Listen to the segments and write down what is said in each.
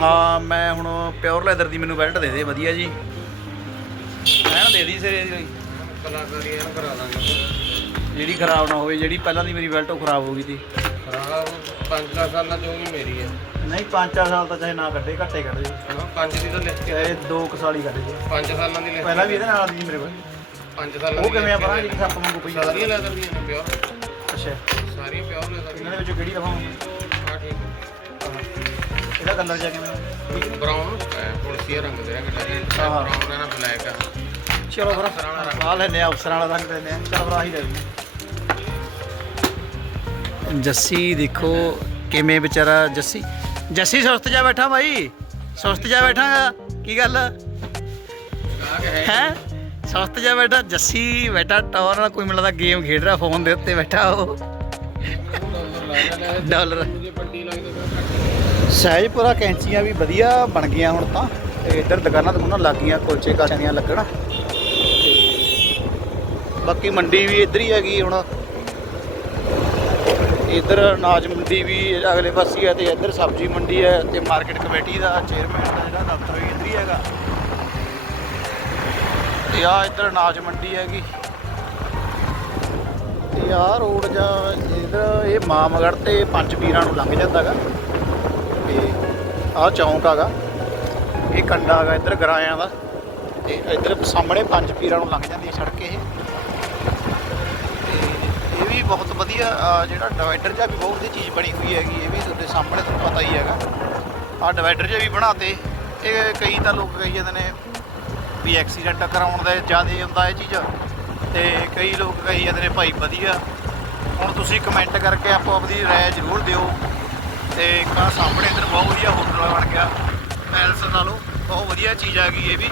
ਹਾਂ ਮੈਂ ਹੁਣ ਪਿਓਰ ਲੈਦਰ ਦੀ ਮੈਨੂੰ ਬੈਲਟ ਦੇ ਦੇ ਵਧੀਆ ਜੀ। ਐਨ ਦੇ ਦੀ ਸਿਰੇ ਦੀ। ਕਲਾਕਾਰੀ ਇਹਨਾਂ ਕਰਾ ਦਾਂਗੇ ਜਿਹੜੀ ਖਰਾਬ ਨਾ ਹੋਵੇ ਜਿਹੜੀ ਪਹਿਲਾਂ ਦੀ ਮੇਰੀ ਬੈਲਟ ਉਹ ਖਰਾਬ ਹੋ ਗਈ ਸੀ। ਖਰਾਬ ਪੰਜ ਦਸ ਸਾਲਾਂ ਚੋਂ ਵੀ ਮੇਰੀ ਹੈ ਨਹੀਂ 5-4 ਸਾਲ ਤਾਂ ਚਾਹੇ ਨਾ ਕੱਢੇ ਘੱਟੇ ਕੱਢੇ। ਹਾਂ ਪੰਜ ਦੀ ਤਾਂ ਲਿਖ ਕੇ ਇਹ ਦੋ ਕੁ ਸਾਲ ਹੀ ਕੱਢੇ। ਜੀ ਪੰਜ ਸਾਲਾਂ ਦੀ ਲਿਖ ਪਹਿਲਾਂ ਵੀ ਇਹਦੇ ਨਾਲ ਦੀ ਮੇਰੇ ਕੋਲ। ਪੰਜ ਸਾਲਾਂ ਉਹ ਕਿਵੇਂ ਆ ਪਰਾਂ ਜਿਹੜੀ ਸੱਪ ਵਾਂਗੂ ਪਈ ਸਾਰੀਆਂ ਲੈਦਰ ਦੀਆਂ ਨੇ ਪਿਓਰ ਅੱਛਾ। ਸਾਰੀਆਂ ਪਿਓਰ ਲੈਦਰ ਇਹਨਾਂ ਦੇ ਵਿੱਚੋਂ ਕਿਹੜੀ ਲਵਾਂ ਹਾਂ ਠੀਕ ਇਹਦਾ ਕਲਰ ਜਾ ਕਿਵੇਂ? ਬ੍ਰਾਊਨ ਪੁਲਸੀਆ ਰੰਗ ਦੇ ਰੰਗ ਦਾ ਹਾਂ। ਬ੍ਰਾਊਨ ਹੈ ਨਾ ਬਲੈਕ ਆ। ਚਲੋ ਫਿਰ ਆ ਲੈਨੇ ਆ ਅਫਸਰਾਂ ਵਾਲਾ ਰੰਗ ਲੈਨੇ ਆ ਚਲ ਫਿਰ ਆਹੀ ਲੈ ਜੱਸੀ ਦੇਖੋ ਕਿਵੇਂ ਵਿਚਾਰਾ ਜੱਸੀ। ਜੱਸੀ ਸੁਸਤ ਜਾ ਬੈਠਾ ਭਾਈ ਸੁਸਤ ਜਾ ਬੈਠਾਗਾ ਕੀ ਗੱਲ? ਆ ਕੇ ਹੈ। ਹੈ? ਸੁਸਤ ਜਾ ਬੈਠਾ ਜੱਸੀ ਬੈਠਾ ਟਾਵਰ ਨਾਲ ਕੋਈ ਮਿਲਦਾ ਗੇਮ ਖੇਡ ਰਿਹਾ ਫੋਨ ਦੇ ਉੱਤੇ ਬੈਠਾ ਉਹ। ਡਾਲਰ। ਸਹਿਜਪੁਰਾ ਕੈਂਚੀਆਂ ਵੀ ਵਧੀਆ ਬਣ ਗਈਆਂ ਹੁਣ ਤਾਂ। ਤੇ ਇੱਧਰ ਦੁਕਾਨਾਂ ਦੁਕਾਨਾਂ ਲੱਗ ਗਈਆਂ, ਕੁਲਚੇ ਕਾਲਿਆਂ ਦੀਆਂ ਲੱਗਣ। ਤੇ ਬਾਕੀ ਮੰਡੀ ਵੀ ਇੱਧਰ ਹੀ ਹੈਗੀ ਹੁਣ। ਇੱਧਰ ਅਨਾਜ ਮੰਡੀ ਵੀ ਅਗਲੇ ਪਾਸੇ ਹੈ ਤੇ ਇੱਧਰ ਸਬਜ਼ੀ ਮੰਡੀ ਹੈ ਤੇ ਮਾਰਕੀਟ ਕਮੇਟੀ ਦਾ ਚੇਅਰਮੈਨ ਦਾ ਜਿਹੜਾ ਦਫ਼ਤਰ ਵੀ ਇੱਧਰ ਹੀ ਹੈਗਾ। ਤੇ ਆ ਇੱਧਰ ਅਨਾਜ ਮੰਡੀ ਹੈਗੀ। ਤੇ ਆ ਰੋਡ ਜਾਂ ਇੱਧਰ ਇਹ ਮਾਮਗੜ੍ਹ ਤੇ ਪੰਜ ਪੀਰਾਂ ਨੂੰ ਲੰਘ ਜਾਂਦਾਗਾ ਤੇ ਆਹ ਚੌਂਕ ਹੈਗਾ ਇਹ ਕੰਡਾ ਹੈਗਾ ਇੱਧਰ ਗਰਾਇਆਂ ਦਾ। ਤੇ ਇੱਧਰ ਸਾਹਮਣੇ ਪੰਜ ਪੀਰਾਂ ਨੂੰ ਲੰਘ ਜਾਂਦੀ ਸੜਕ ਇਹ। ਤੇ ਇਹ ਵੀ ਬਹੁਤ ਵਧੀਆ ਜਿਹੜਾ ਡਿਵਾਈਡਰ ਜਿਹਾ ਵੀ ਬਹੁਤ ਵਧੀਆ ਚੀਜ਼ ਬਣੀ ਹੋਈ ਹੈਗੀ, ਇਹ ਵੀ ਤੁਹਾਡੇ ਸਾਹਮਣੇ ਤੁਹਾਨੂੰ ਪਤਾ ਹੀ ਹੈਗਾ। ਆਹ ਡਿਵਾਈਡਰ ਜਿਹਾ ਵੀ ਬਣਾਤੇ ਇਹ ਕਈ ਤਾਂ ਲੋਕ ਕਹੀ ਜਾਂਦੇ ਨੇ ਵੀ ਐਕਸੀਡੈਂਟ ਕਰਾਉਣ ਦਾ ਜ਼ਿਆਦਾ ਹੁੰਦਾ ਇਹ ਚੀਜ਼। ਤੇ ਕਈ ਲੋਕ ਕਹੀ ਜਾਂਦੇ ਨੇ, ਭਾਈ ਵਧੀਆ। ਹੁਣ ਤੁਸੀਂ ਕਮੈਂਟ ਕਰਕੇ ਆਪੋ ਆਪਦੀ ਰਾਏ ਜ਼ਰੂਰ ਦਿਓ ਤੇ ਕਾ ਸਾਹਮਣੇ ਇੱਧਰ ਬਹੁਤ ਵਧੀਆ ਹੋਟਲ ਬਣ ਗਿਆ। ਪੈਲਸ ਨਾਲੋਂ ਬਹੁਤ ਵਧੀਆ ਚੀਜ਼ ਆ ਗਈ ਇਹ ਵੀ।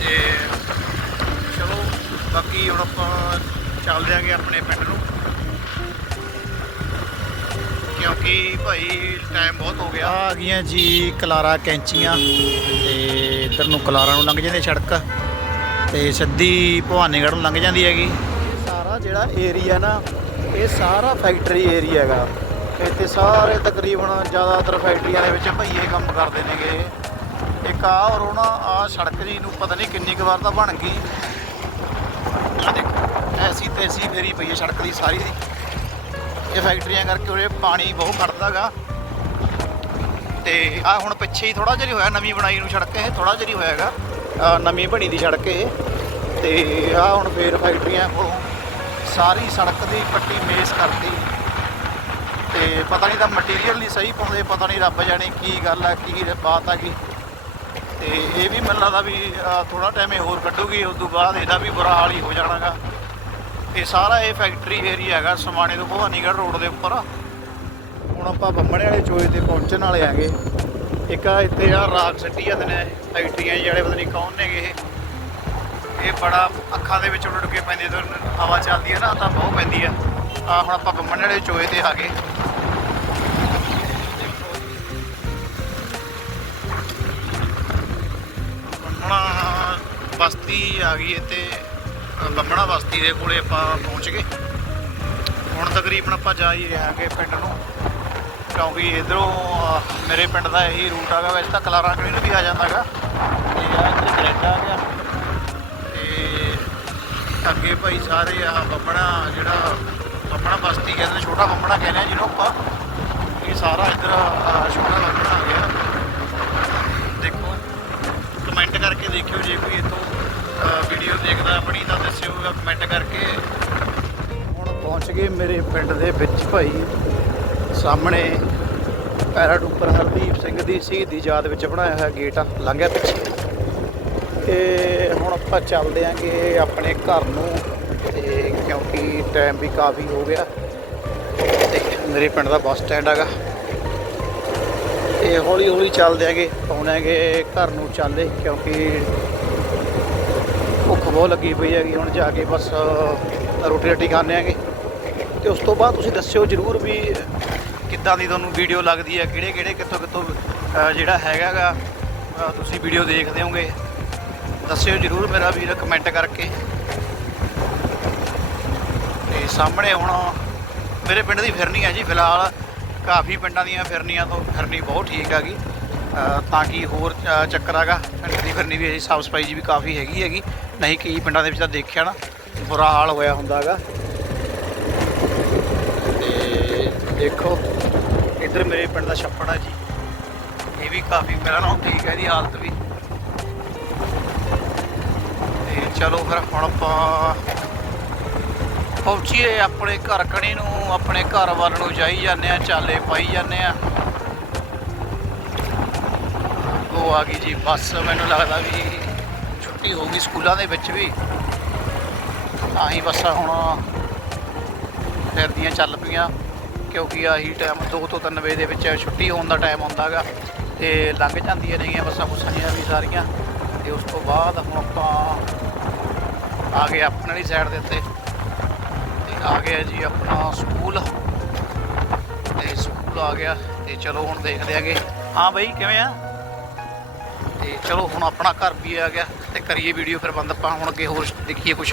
ਤੇ ਚਲੋ, ਬਾਕੀ ਹੁਣ ਆਪਾਂ ਚੱਲ ਆਂਗੇ ਆਪਣੇ ਪਿੰਡ ਨੂੰ। ਕਿਉਂਕਿ ਭਾਈ ਟਾਈਮ ਬਹੁਤ ਹੋ ਗਿਆ। ਆ ਗਈਆਂ ਜੀ ਕਲਾਰਾ ਕੈਂਚੀਆਂ ਤੇ ਇੱਧਰ ਨੂੰ ਕਲਾਰਾ ਨੂੰ ਲੰਘ ਜਾਂਦੇ ਸੜਕ। ਤੇ ਸਿੱਧੀ ਭਵਾਨੀਗੜ੍ਹ ਨੂੰ ਲੰਘ ਜਾਂਦੀ ਹੈਗੀ। ਇਹ ਸਾਰਾ ਜਿਹੜਾ ਏਰੀਆ ਨਾ, ਇਹ ਸਾਰਾ ਫੈਕਟਰੀ ਏਰੀਆ ਹੈਗਾ। ਇੱਥੇ ਸਾਰੇ ਤਕਰੀਬਨ ਜ਼ਿਆਦਾਤਰ ਫੈਕਟਰੀਆਂ ਦੇ ਵਿੱਚ ਭਈਏ ਕੰਮ ਕਰਦੇ ਨੇਗੇ। ਇੱਕ ਆ ਔਰ ਉਹ ਨਾ ਆ ਸੜਕ ਜੀ ਨੂੰ ਪਤਾ ਨਹੀਂ ਕਿੰਨੀ ਕੁ ਵਾਰ ਤਾਂ ਬਣ ਗਈ। ਆ ਦੇਖੋ ਐਸੀ ਤੈਸੀ ਫੇਰੀ ਪਈ ਹੈ ਸੜਕ ਦੀ ਸਾਰੀ ਦੀ ਇਹ ਫੈਕਟਰੀਆਂ ਕਰਕੇ ਉਰੇ ਪਾਣੀ ਬਹੁਤ ਖੜਦਾਗਾ ਤੇ ਆ ਹੁਣ ਪਿੱਛੇ ਹੀ ਥੋੜਾ ਜਿਹਾ ਹੋਇਆ, ਨਵੀਂ ਬਣਾਈ ਨੂੰ ਸੜਕ ਇਹ ਥੋੜਾ ਜਿਹਾ ਹੀ ਹੋਇਆਗਾ ਨਵੀਂ ਬਣੀ ਦੀ ਸੜਕ ਇਹ। ਤੇ ਆ ਹੁਣ ਫੇਰ ਫੈਕਟਰੀਆਂ ਕੋਲੋਂ ਸਾਰੀ ਸੜਕ ਦੀ ਪੱਟੀ ਮੇਸ ਕਰਤੀ। ਤੇ ਪਤਾ ਨਹੀਂ ਤਾਂ ਮਟੀਰੀਅਲ ਨਹੀਂ ਸਹੀ ਪਾਉਂਦੇ, ਪਤਾ ਨਹੀਂ ਰੱਬ ਜਾਣੇ ਕੀ ਗੱਲ ਆ, ਕੀ ਬਾਤ ਆ ਗਈ। ਤੇ ਇਹ ਵੀ ਮੈਨੂੰ ਲੱਗਦਾ ਵੀ ਥੋੜਾ ਟਾਈਮ ਇਹ ਹੋਰ ਕੱਢੂਗੀ ਉਸ ਤੋਂ ਬਾਅਦ ਇਹਦਾ ਵੀ ਬੁਰਾ ਹਾਲ ਹੀ ਹੋ ਜਾਣਾਗਾ। ਇਹ ਸਾਰਾ ਇਹ ਫੈਕਟਰੀ ਏਰੀਆ ਹੈਗਾ ਸਮਾਣੇ ਤੋਂ ਭਵਾਨੀਗੜ੍ਹ ਰੋਡ ਦੇ ਉੱਪਰ। ਹੁਣ ਆਪਾਂ ਬੰਮਣੇ ਵਾਲੇ ਚੋਏ ਤੇ ਪਹੁੰਚਣ ਵਾਲੇ ਆਂਗੇ ਇੱਕ ਆ ਇੱਥੇ ਆ ਰਾਗ ਸੱਟੀ ਜਾਂਦੇ ਨੇ ਫੈਕਟਰੀਆਂ ਜਿਹੜੇ ਪਤਾ ਨਹੀਂ ਕੌਣ ਨੇਗੇ ਇਹ। ਇਹ ਬੜਾ ਅੱਖਾਂ ਦੇ ਵਿੱਚ ਉੱਡ ਕੇ ਪੈਂਦੇ ਜਦੋਂ ਹਵਾ ਚੱਲਦੀ ਹੈ ਨਾ ਤਾਂ ਬਹੁਤ ਪੈਂਦੀ ਆ। ਆ ਹੁਣ ਆਪਾਂ ਬੰਮਣੇ ਵਾਲੇ ਚੋਏ ਤੇ ਆ ਗਏ। ਬੰਮਣਾ ਬਸਤੀ ਆ ਗਈ ਇੱਥੇ। ਅ, ਬੰਮਣਾ ਬਸਤੀ ਦੇ ਕੋਲੇ ਆਪਾਂ ਪਹੁੰਚ ਗਏ। ਹੁਣ ਤਕਰੀਬਨ ਆਪਾਂ ਜਾ ਹੀ ਰਹੇ ਹਾਂਗੇ ਪਿੰਡ ਨੂੰ। ਕਿਉਂਕਿ ਇਧਰੋਂ ਮੇਰੇ ਪਿੰਡ ਦਾ ਇਹੀ ਰੂਟ ਹੈਗਾ ਵੈਸੇ ਤਾਂ ਕਲਾਰਾ ਕਲੀ ਨੂੰ ਵੀ ਆ ਜਾਂਦਾਗਾ ਤੇ ਆ ਇੱਧਰ ਗਰੈਂਡ ਆ ਗਿਆ। ਤੇ ਅੱਗੇ ਭਾਈ ਸਾਰੇ ਆ ਬੰਮਣਾ ਜਿਹੜਾ ਬੰਮਣਾ ਬਸਤੀ ਕਹਿੰਦੇ ਛੋਟਾ ਬੰਮਣਾ ਕਹਿੰਦੇ ਆ ਜਿਹਨੂੰ ਆਪਾਂ। ਇਹ ਸਾਰਾ ਇੱਧਰ ਛੋਟਾ ਬੰਮਣਾ ਆ ਗਿਆ। ਦੇਖੋ ਕਮੈਂਟ ਕਰਕੇ ਦੇਖਿਓ ਜੇ ਕੋਈ ਇਤੋਂ ਵੀਡੀਓ ਦੇਖਦਾ ਆਪਣੀ ਤਾਂ ਦੱਸਿਓ ਕਮੈਂਟ ਕਰਕੇ। ਹੁਣ ਪਹੁੰਚ ਗਏ ਮੇਰੇ ਪਿੰਡ ਦੇ ਵਿੱਚ ਭਾਈ। ਸਾਹਮਣੇ ਪੈਰਾਡੂਪਰ ਹਰਦੀਪ ਸਿੰਘ ਦੀ ਸ਼ਹੀਦੀ ਯਾਦ ਵਿੱਚ ਬਣਾਇਆ ਹੋਇਆ ਗੇਟ ਆ, ਲੰਘਿਆ ਪਿੱਛੇ। ਤੇ ਹੁਣ ਆਪਾਂ ਚੱਲਦੇ ਆਂਗੇ ਆਪਣੇ ਘਰ ਨੂੰ, ਤੇ ਕਿਉਂਕਿ ਟਾਈਮ ਵੀ ਕਾਫੀ ਹੋ ਗਿਆ। ਤੇ ਮੇਰੇ ਪਿੰਡ ਦਾ ਬੱਸ ਸਟੈਂਡ ਹੈਗਾ। ਤੇ ਹੌਲੀ ਹੌਲੀ ਚੱਲਦੇ ਆਂਗੇ ਪਾਉਣਾਂਗੇ ਘਰ ਨੂੰ ਚੱਲਦੇ, ਕਿਉਂਕਿ ਭੁੱਖ ਬਹੁਤ ਲੱਗੀ ਪਈ ਹੈਗੀ। ਹੁਣ ਜਾ ਕੇ ਬਸ ਰੋਟੀ ਰੋਟੀ ਖਾਣੇ ਆਂਗੇ ਤੇ ਉਸ ਤੋਂ ਬਾਅਦ ਤੁਸੀਂ ਦੱਸਿਓ ਜਰੂਰ ਵੀ ਕਿੱਦਾਂ ਦੀ ਤੁਹਾਨੂੰ ਵੀਡੀਓ ਲੱਗਦੀ ਹੈ? ਕਿਹੜੇ ਕਿਹੜੇ ਕਿੱਥੋਂ ਕਿੱਥੋਂ ਜਿਹੜਾ ਹੈਗਾਗਾ ਅ, ਤੁਸੀਂ ਵੀਡੀਓ ਦੇਖਦੇ ਹੋਗੇ ਦੱਸਿਓ ਜਰੂਰ ਮੇਰਾ ਵੀਰ ਕਮੈਂਟ ਕਰਕੇ। ਤੇ ਸਾਹਮਣੇ ਹੁਣ ਮੇਰੇ ਪਿੰਡ ਦੀ ਫਿਰਨੀ ਹੈ ਜੀ ਫਿਲਹਾਲ। ਕਾਫੀ ਪਿੰਡਾਂ ਦੀਆਂ ਫਿਰਨੀਆਂ ਤੋਂ ਫਿਰਨੀ ਬਹੁਤ ਠੀਕ ਹੈਗੀ। ਤਾਂ ਕਿ ਹੋਰ ਚੱਕਰ ਹੈਗਾ। ਪਿੰਡ ਦੀ ਫਿਰਨੀ ਵੀ ਸਾਫ਼ ਸਫ਼ਾਈ ਜੀ ਵੀ ਕਾਫੀ ਹੈਗੀ ਹੈਗੀ। ਨਹੀਂ ਕਈ ਪਿੰਡਾਂ ਦੇ ਵਿੱਚ ਤਾਂ ਦੇਖਿਆ ਨਾ ਬੁਰਾ ਹਾਲ ਹੋਇਆ ਹੁੰਦਾਗਾ। ਤੇ ਦੇਖੋ ਇੱਧਰ ਮੇਰੇ ਪਿੰਡ ਦਾ ਛੱਪੜ ਆ ਜੀ। ਇਹ ਵੀ ਕਾਫੀ ਪਹਿਲਾਂ ਨਾਲੋਂ ਠੀਕ ਹੈ ਇਹਦੀ ਹਾਲਤ ਵੀ। ਤੇ ਚਲੋ ਫਿਰ ਹੁਣ ਆਪਾਂ ਪਹੁੰਚੀਏ ਆਪਣੇ ਘਰ ਕਣੀ ਨੂੰ, ਆਪਣੇ ਘਰ ਵੱਲ ਨੂੰ ਜਾਈ ਜਾਂਦੇ ਆ ਚਾਲੇ ਪਾਈ ਜਾਂਦੇ ਆ ਉਹ ਆ ਗਈ ਜੀ ਬੱਸ, ਮੈਨੂੰ ਲੱਗਦਾ ਵੀ ਛੁੱਟੀ ਹੋ ਗਈ ਸਕੂਲਾਂ ਦੇ ਵਿੱਚ ਵੀ। ਤਾਂ ਹੀ ਬੱਸਾਂ ਹੁਣ ਫਿਰਦੀਆਂ ਚੱਲ ਪਈਆਂ। ਕਿਉਂਕਿ ਆਹੀ ਟਾਈਮ 2 ਤੋਂ 3 ਵਜੇ ਦੇ ਵਿੱਚ ਛੁੱਟੀ ਹੋਣ ਦਾ ਟਾਈਮ ਹੁੰਦਾਗਾ ਤੇ ਲੰਘ ਜਾਂਦੀਆਂ ਨੇਗੀਆਂ ਬੱਸਾਂ ਬੁੱਸਾਂ ਜਿਹੀਆਂ ਵੀ ਸਾਰੀਆਂ ਤੇ ਉਸ ਤੋਂ ਬਾਅਦ ਹੁਣ ਆਪਾਂ ਆ ਗਏ ਆਪਣੇ ਵਾਲੀ ਸਾਈਡ ਦੇ ਉੱਤੇ ਤੇ ਆ ਗਿਆ ਜੀ ਆਪਣਾ ਸਕੂਲ ਤੇ ਸਕੂਲ ਆ ਗਿਆ ਤੇ ਚਲੋ ਹੁਣ ਦੇਖਦੇ ਆਗੇ। ਹਾਂ ਬਈ, ਕਿਵੇਂ ਆ? ਤੇ ਚਲੋ ਹੁਣ ਆਪਣਾ ਘਰ ਵੀ ਆ ਗਿਆ ਤੇ ਕਰੀਏ ਵੀਡੀਓ ਫਿਰ ਬੰਦ, ਆਪਾਂ ਹੁਣ ਅੱਗੇ ਹੋਰ ਦੇਖੀਏ ਕੁਝ